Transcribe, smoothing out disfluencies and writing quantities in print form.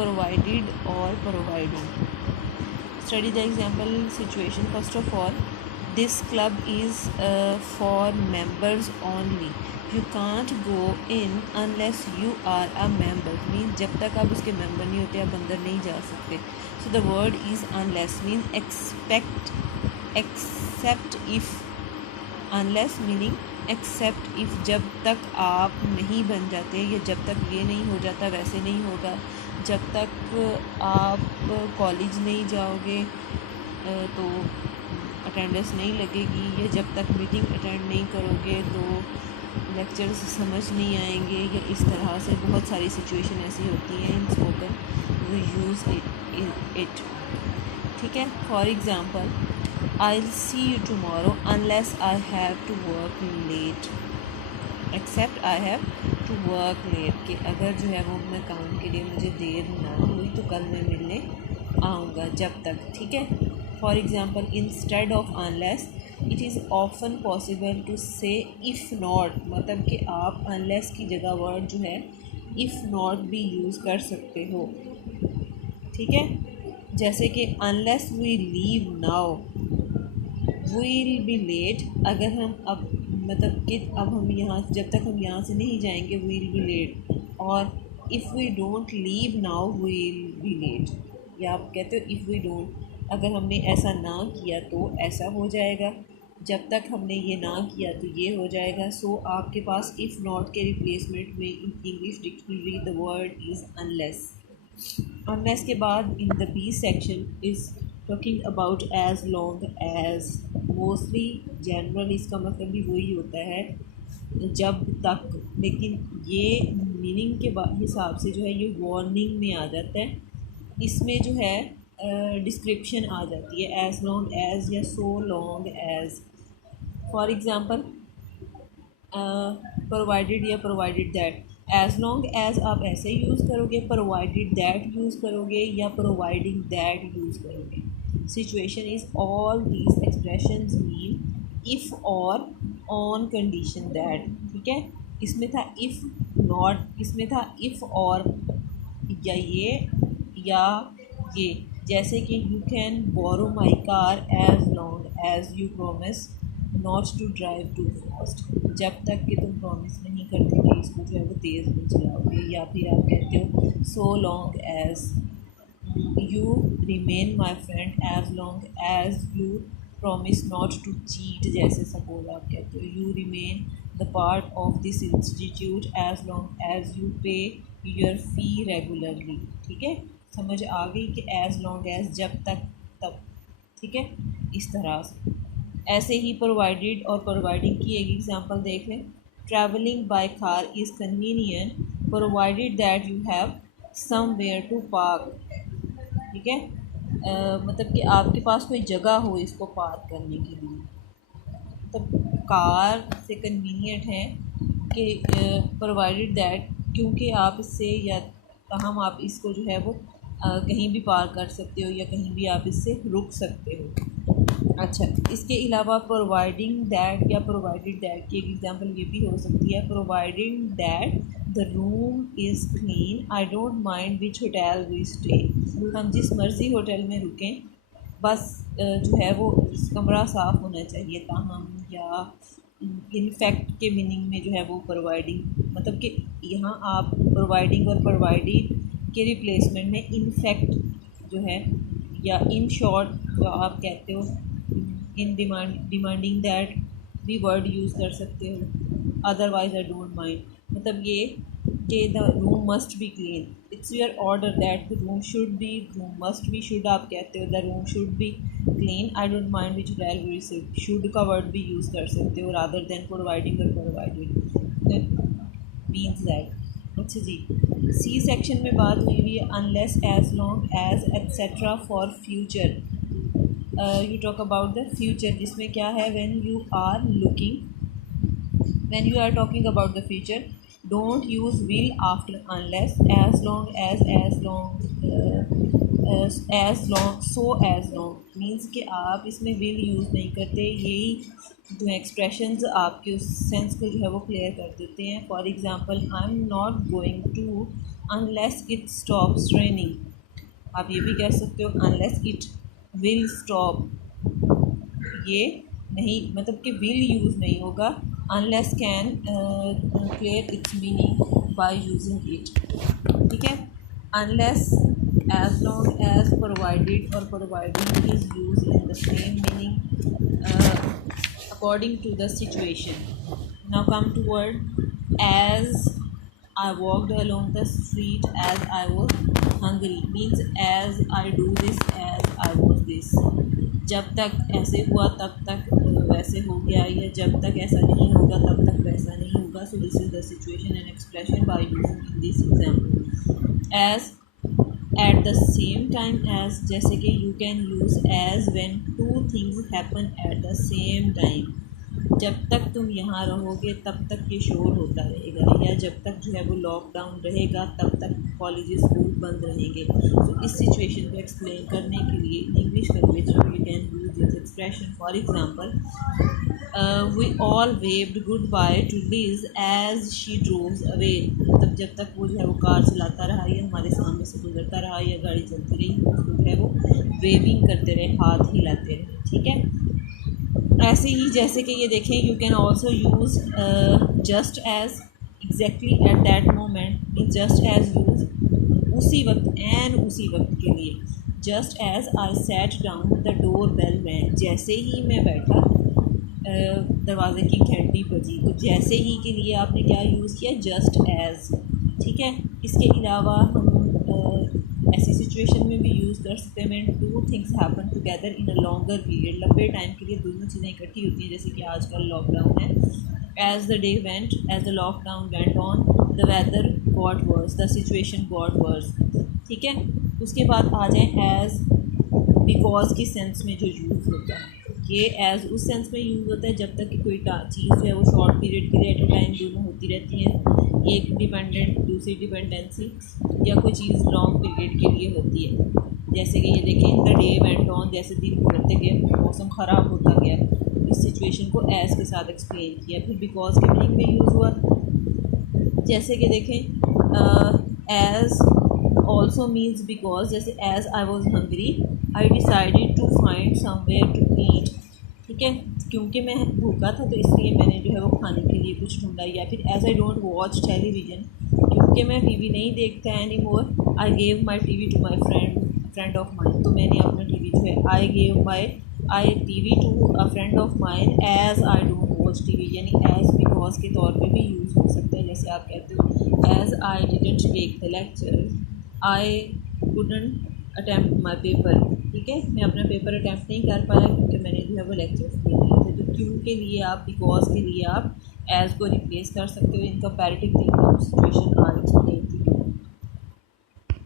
provided or providing. Study the example situation. First of all, this club is for members only. You can't go in unless you are a member. Means जब तक आप उसके member नहीं होते आप अंदर नहीं जा सकते. So the word is unless means except if. Unless meaning except if. जब तक आप नहीं बन जाते या जब तक ये नहीं हो जाता वैसे नहीं होगा. जब तक आप कॉलेज नहीं जाओगे तो अटेंडेंस नहीं लगेगी, या जब तक मीटिंग अटेंड नहीं करोगे तो लेक्चर्स समझ नहीं आएंगे, या इस तरह से बहुत सारी सिचुएशन ऐसी होती हैं in spoken we use it. ठीक है. For example, I will see you tomorrow unless I have to work late. Except I have to work late, कि अगर जो है वो मैं काम के लिए मुझे देर ना हुई तो कल मैं मिलने आऊँगा, जब तक. ठीक है. For example, instead of unless it is often possible to say if not. मतलब कि आप अनलेस की जगह वर्ड जो है इफ़ नॉट भी यूज़ कर सकते हो. ठीक है. जैसे कि unless we leave now we will be late. अगर हम अब मतलब कि अब हम यहाँ जब तक हम यहाँ से नहीं जाएंगे वी विल बी लेट. और if we don't leave now we will be late. या आप कहते हो इफ़ वी डोंट, अगर हमने ऐसा ना किया तो ऐसा हो जाएगा, जब तक हमने ये ना किया तो ये हो जाएगा. सो आपके पास इफ़ नॉट के रिप्लेसमेंट में in English dictionary the word is unless. Unless के बाद in the B section is talking about as long as. Mostly general इसका मतलब भी वही होता है जब तक, लेकिन ये मीनिंग के हिसाब से जो है ये वार्निंग में आ जाता है. इसमें जो है डिस्क्रिप्शन आ जाती है एज लॉन्ग एज या so long as. For example, provided या provided that. As long as आप ऐसे यूज़ करोगे, प्रोवाइडेड दैट यूज़ करोगे, या प्रोवाइडिंग दैट यूज़ करोगे. Situation is all these expressions mean if और ऑन कंडीशन दैट. ठीक है. इसमें था इफ़ नॉट, इसमें था इफ़ और या ये या ये. जैसे कि you can borrow my car as long as you promise not to drive too fast. जब तक कि तुम प्रॉमिस नहीं करते कि इसको जो है वो तेज़ नहीं चलाओगे. या फिर आप कहते हो so long as you remain my friend as long as you promise not to cheat. जैसे सपोज आप कहते हो you remain the part of this institute as long as you pay your fee regularly. ठीक है. समझ आ गई कि as long as जब तक तब. ठीक है. इस तरह से ऐसे ही प्रोवाइडेड और प्रोवाइडिंग की एक एग्जांपल देख लें. Travelling by car is convenient provided that you have somewhere to park. ठीक है. मतलब कि आपके पास कोई जगह हो इसको पार्क करने के लिए. तब कार से कन्वीनियंट है कि प्रोवाइडेड दैट, क्योंकि आप इससे या तहम आप इसको जो है वो कहीं भी पार्क कर सकते हो या कहीं भी आप इससे रुक सकते हो. अच्छा, इसके अलावा प्रोवाइडिंग दैट या प्रोवाइडेड दैट की एक एग्जांपल ये भी हो सकती है. Providing that the room is clean I don't mind which hotel we stay. हम जिस मर्ज़ी होटल में रुकें बस जो है वो कमरा साफ़ होना चाहिए. ताहम या इनफैक्ट के मीनिंग में जो है वो प्रोवाइडिंग, मतलब कि यहाँ आप प्रोवाइडिंग और प्रोवाइडेड के रिप्लेसमेंट में इनफैक्ट जो है या इन शॉर्ट जो आप कहते हो इन डिमांडिंग दैट भी वर्ड यूज़ कर सकते हो. अदरवाइज आई डोंट माइंड मतलब ये कि the room must be clean. It's your order that the room should be. Room must be should आप कहते हो the room should be clean. I don't mind which hotel we receive. Should का word भी use कर सकते हो rather than providing और provided means that. अच्छा जी, सी सेक्शन में बात हुई हुई है unless as long as etcetera for future. You talk about the future, जिसमें क्या है when you are looking, when you are talking about the future don't use will after unless. As long as long so as long means कि आप इसमें will use नहीं करते. यही जो एक्सप्रेशंस आपके उस सेंस को जो है वो क्लियर कर देते हैं. For example, I am not going to unless it stops raining, आप ये भी कह सकते हो अनलेस इट विल स्टॉप, ये नहीं मतलब कि विल यूज़ नहीं होगा, unless can clear its meaning by using it, ठीक है। Unless, as long as, provided और providing is use in the same meaning according to the situation. Now come to word as, I walked along the street as I was hungry means as I do this, as I was this, जब तक ऐसे हुआ तब तक वैसे हो गया, या जब तक ऐसा नहीं होगा तब तक वैसा नहीं होगा। So this is the situation and expression by using in this example. As, at the same time as, जैसे कि you can use as when two things happen at the same time, जब तक तुम यहाँ रहोगे तब तक ये शोर होता रहेगा, या जब तक जो है वो लॉकडाउन रहेगा तब तक कॉलेज स्कूल बंद रहेंगे। तो इस सिचुएशन को एक्सप्लेन करने के लिए इंग्लिश लैंग्वेज में you can use this expression. For example, we all waved good bye to Liz as she droves away, मतलब जब तक वो जो है वो कार चलाता रहा या हमारे सामने से गुजरता रहा या गाड़ी चलती रही, उसको जो है वो वेविंग करते रहे, हाथ हिलाते रहे, ठीक है। ऐसे ही जैसे कि ये देखें, you can also use just as, exactly at that moment, just as use उसी वक्त, एन उसी वक्त के लिए। Just as I sat down the door bell rang, जैसे ही मैं बैठा दरवाजे की घंटी बजी, तो जैसे ही के लिए आपने क्या यूज़ किया, जस्ट एज, ठीक है। इसके अलावा हम ऐसी सिचुएशन में भी यूज़ कर सकते हैं when two things happen together in a longer period, लंबे टाइम के लिए दोनों चीज़ें इकट्ठी होती हैं, जैसे कि आजकल लॉकडाउन है। As the day went, as the lockdown went on, the weather got worse, the situation got worse, ठीक है। उसके बाद आ जाए एज, बिकॉज की सेंस में जो यूज़ होता है, ये एज उस सेंस में यूज़ होता है जब तक कि कोई चीज़ जो है वो शॉर्ट पीरियड के लिए एट ए टाइम दोनों होती रहती हैं, एक डिपेंडेंट दूसरी डिपेंडेंसी, या कोई चीज़ लॉन्ग पीरियड के लिए होती है। जैसे कि ये देखें, द डे वेंट ऑन, जैसे दिन गुजरते गए मौसम ख़राब होता गया, इस सिचुएशन को एज के साथ एक्सप्लेन किया। फिर बिकॉज के मीनिंग में यूज़ हुआ, जैसे कि देखें एज ऑल्सो मीन्स बिकॉज, जैसे as I was hungry I decided to find somewhere to eat, ठीक है, क्योंकि मैं भूखा था तो इसलिए मैंने जो है वो खाने के लिए कुछ ढूंढा। या फिर as I don't watch television, क्योंकि मैं टीवी नहीं देखता any more, I gave my TV to my friend of mine, तो मैंने अपना टीवी जो है I gave my TV to a friend of mine as I don't watch TV, यानी एज बिकॉज के तौर पे भी यूज़ हो सकता है। जैसे आप कहते हो as I didn't take the lecture, I couldn't attempt my paper, ठीक है, मैं अपना पेपर अटैम्प्ट नहीं कर पाया क्योंकि मैंने जो है वो लेक्चर्स नहीं लिए थे। तो क्यों के लिए आप, बिकॉज के लिए आप एज को रिप्लेस कर सकते हो in comparative thing situation or explain.